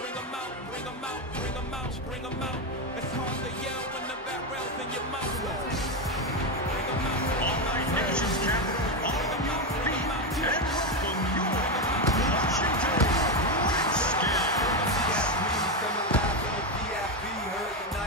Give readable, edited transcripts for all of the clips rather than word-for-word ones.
Bring 'em out, bring 'em out, bring 'em out, bring 'em out. It's hard to yell when the barrel's in your mouth. Bring 'em out. All night nation's capital, all of your feet, and welcome your Washington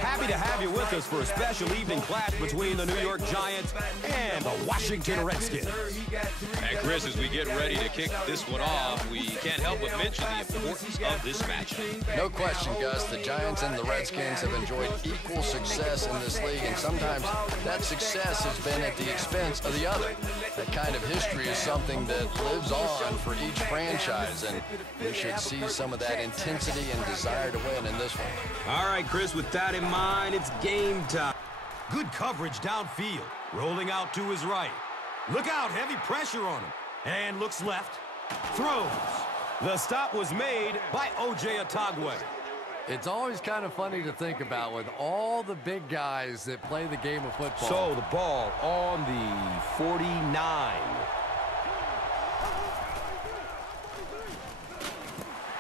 Happy to have you with us for a special evening clash between the New York Giants and the Washington Redskins. And Chris, as we get ready to kick this one off, we can't help but mention the importance of this matchup. No question, Gus. The Giants and the Redskins have enjoyed equal success in this league, and sometimes that success has been at the expense of the other. That kind of history is something that lives on for each franchise, and we should see some of that intensity and desire to win in this one. All right, Chris, with that in mind, it's game time. Good coverage downfield. Rolling out to his right. Look out, heavy pressure on him. And looks left. Throws. The stop was made by O.J. Atagwe. It's always kind of funny to think about with all the big guys that play the game of football. So the ball on the 49.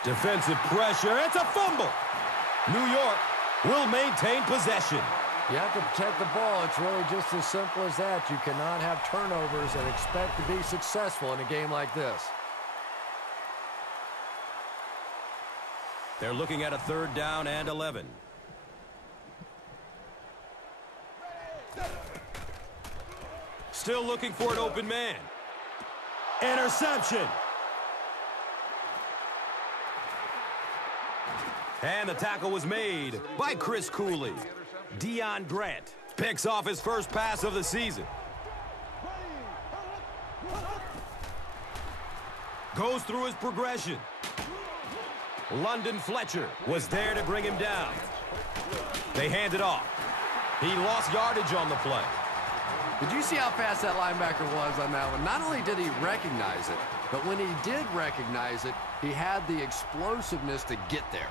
Defensive pressure. It's a fumble. New York will maintain possession. You have to protect the ball. It's really just as simple as that. You cannot have turnovers and expect to be successful in a game like this. They're looking at a 3rd down and 11. Still looking for an open man. Interception. And the tackle was made by Chris Cooley. Deion Grant picks off his first pass of the season. Goes through his progression. London Fletcher was there to bring him down. They hand it off. He lost yardage on the play. Did you see how fast that linebacker was on that one? Not only did he recognize it, but when he did recognize it, he had the explosiveness to get there.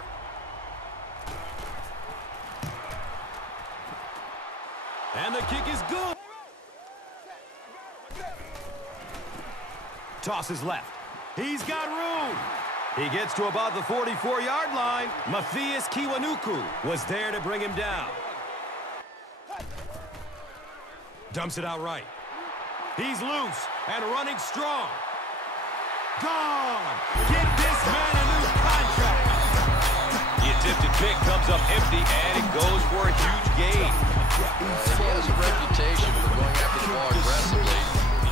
And the kick is good. Tosses left. He's got room. He gets to about the 44-yard line. Matthias Kiwanuku was there to bring him down. Dumps it out right. He's loose and running strong. Gone. Get this man a new contract. The attempted pick comes up empty, and it goes for a huge gain. He has a reputation for going after the ball aggressively,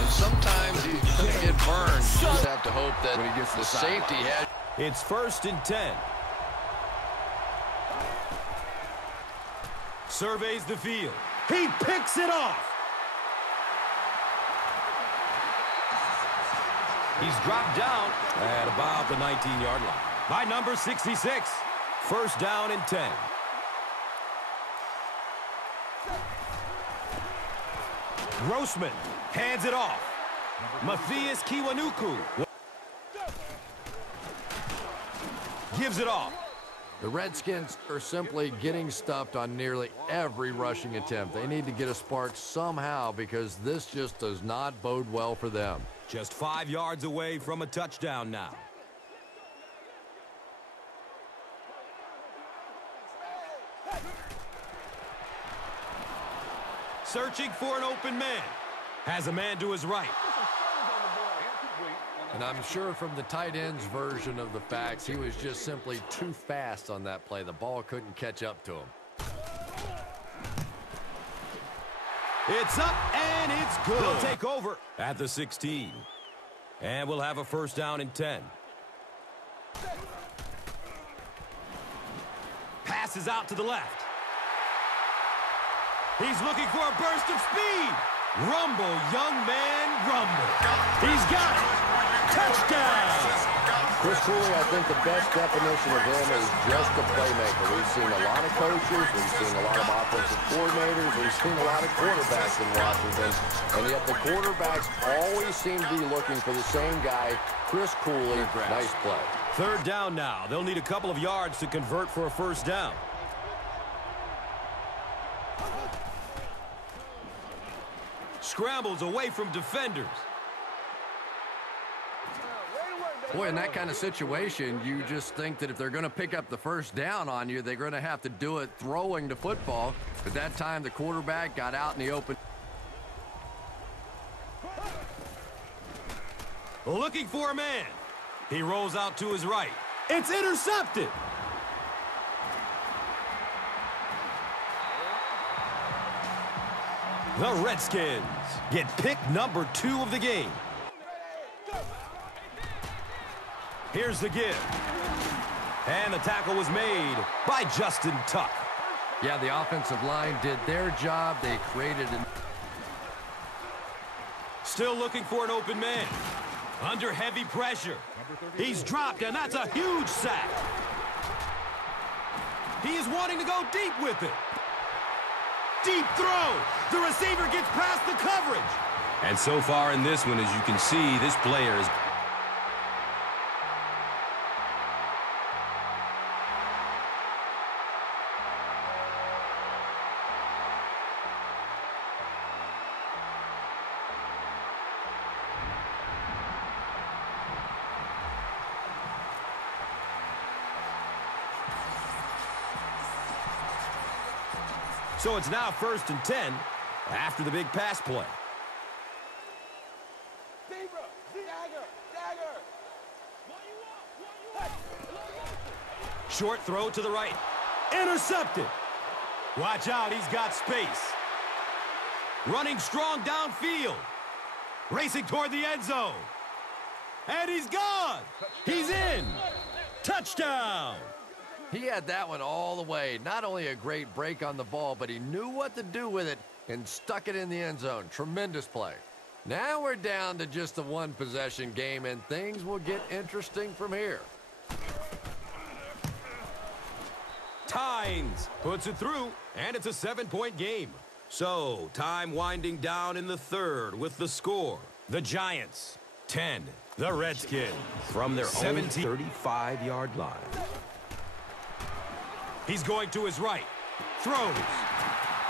and sometimes he's going to get burned. You just have to hope that when he gets the safety has. It's 1st and 10. Surveys the field. He picks it off. He's dropped down at about the 19-yard line by number 66. 1st down and 10. Grossman hands it off. Matthias Kiwanuku gives it off. The Redskins are simply getting stuffed on nearly every rushing attempt. They need to get a spark somehow because this just does not bode well for them. Just 5 yards away from a touchdown now. Searching for an open man. Has a man to his right. And I'm sure from the tight end's version of the facts, he was just simply too fast on that play. The ball couldn't catch up to him. It's up and it's good. They'll take over at the 16. And we'll have a 1st down and 10. Passes out to the left. He's looking for a burst of speed. Rumble, young man, rumble. He's got it. Touchdown. Chris Cooley, I think the best definition of him is just a playmaker. We've seen a lot of coaches, we've seen a lot of offensive coordinators, we've seen a lot of quarterbacks in Washington, and yet the quarterbacks always seem to be looking for the same guy, Chris Cooley. Nice play. 3rd down now. They'll need a couple of yards to convert for a 1st down. Scrambles away from defenders. Boy, in that kind of situation, you just think that if they're going to pick up the first down on you, they're going to have to do it throwing the football. But that time, the quarterback got out in the open. Looking for a man. He rolls out to his right. It's intercepted. The Redskins get pick number 2 of the game. Here's the give. And the tackle was made by Justin Tuck. Yeah, the offensive line did their job. They created an... Still looking for an open man. Under heavy pressure. He's dropped, and that's a huge sack. He is wanting to go deep with it. Deep throw. The receiver gets past the coverage. And so far in this one, as you can see, this player is... So it's now 1st and 10 after the big pass play. Short throw to the right. Intercepted. Watch out, he's got space. Running strong downfield. Racing toward the end zone. And he's gone. He's in. Touchdown. He had that one all the way. Not only a great break on the ball, but he knew what to do with it and stuck it in the end zone. Tremendous play. Now we're down to just a one-possession game, and things will get interesting from here. Tynes puts it through, and it's a 7-point game. So, time winding down in the 3rd with the score. The Giants, 10. The Redskins from their 35-yard line. He's going to his right. Throws.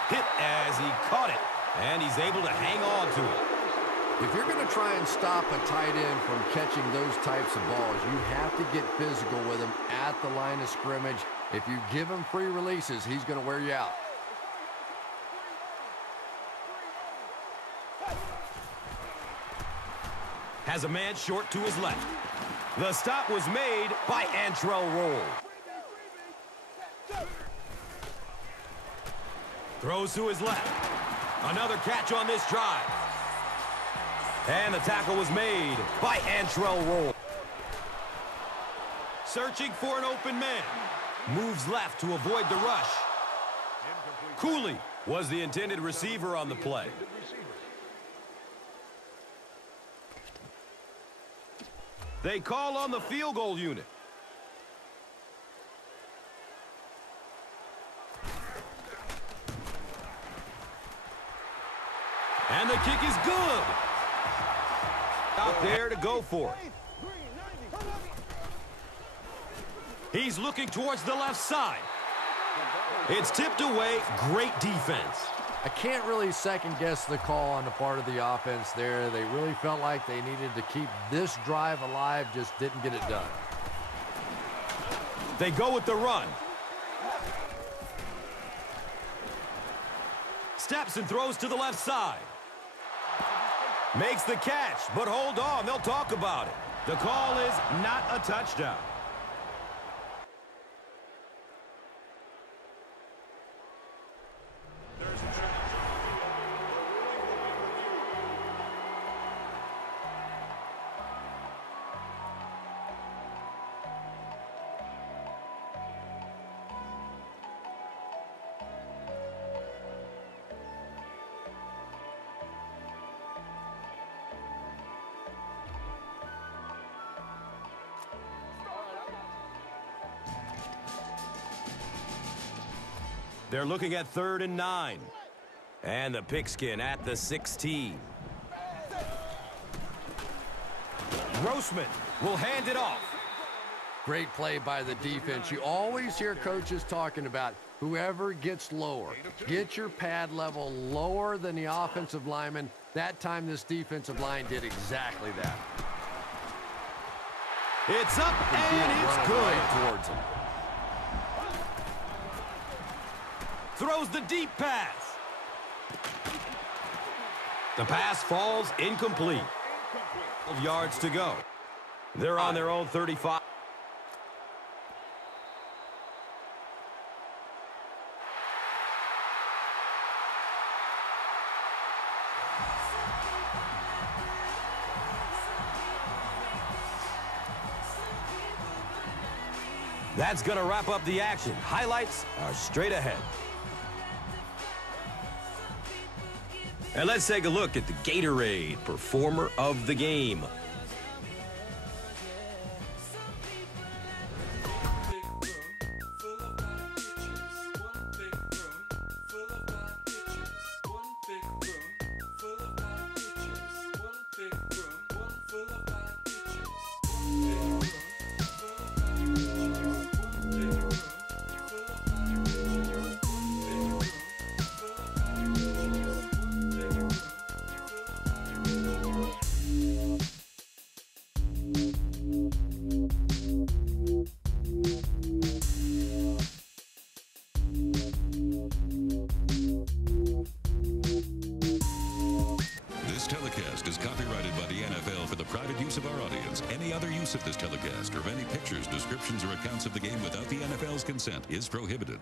Hit as he caught it. And he's able to hang on to it. If you're going to try and stop a tight end from catching those types of balls, you have to get physical with him at the line of scrimmage. If you give him free releases, he's going to wear you out. Has a man short to his left. The stop was made by Antrell Roll. Throws to his left. Another catch on this drive. And the tackle was made by Antrell Roll. Searching for an open man. Moves left to avoid the rush. Cooley was the intended receiver on the play. They call on the field goal unit. And the kick is good. Out there to go for it. He's looking towards the left side. It's tipped away. Great defense. I can't really second-guess the call on the part of the offense there. They really felt like they needed to keep this drive alive, just didn't get it done. They go with the run. Steps and throws to the left side. Makes the catch, but hold on, they'll talk about it. The call is not a touchdown. They're looking at 3rd and 9. And the pigskin at the 16. Grossman will hand it off. Great play by the defense. You always hear coaches talking about whoever gets lower. Get your pad level lower than the offensive lineman. That time this defensive line did exactly that. It's up, and it's good. Right towards him. Throws the deep pass. The pass falls incomplete. 12 yards to go. They're on their own 35. That's going to wrap up the action. Highlights are straight ahead. And let's take a look at the Gatorade Performer of the Game. This telecast is copyrighted by the NFL for the private use of our audience. Any other use of this telecast or of any pictures, descriptions, or accounts of the game without the NFL's consent is prohibited.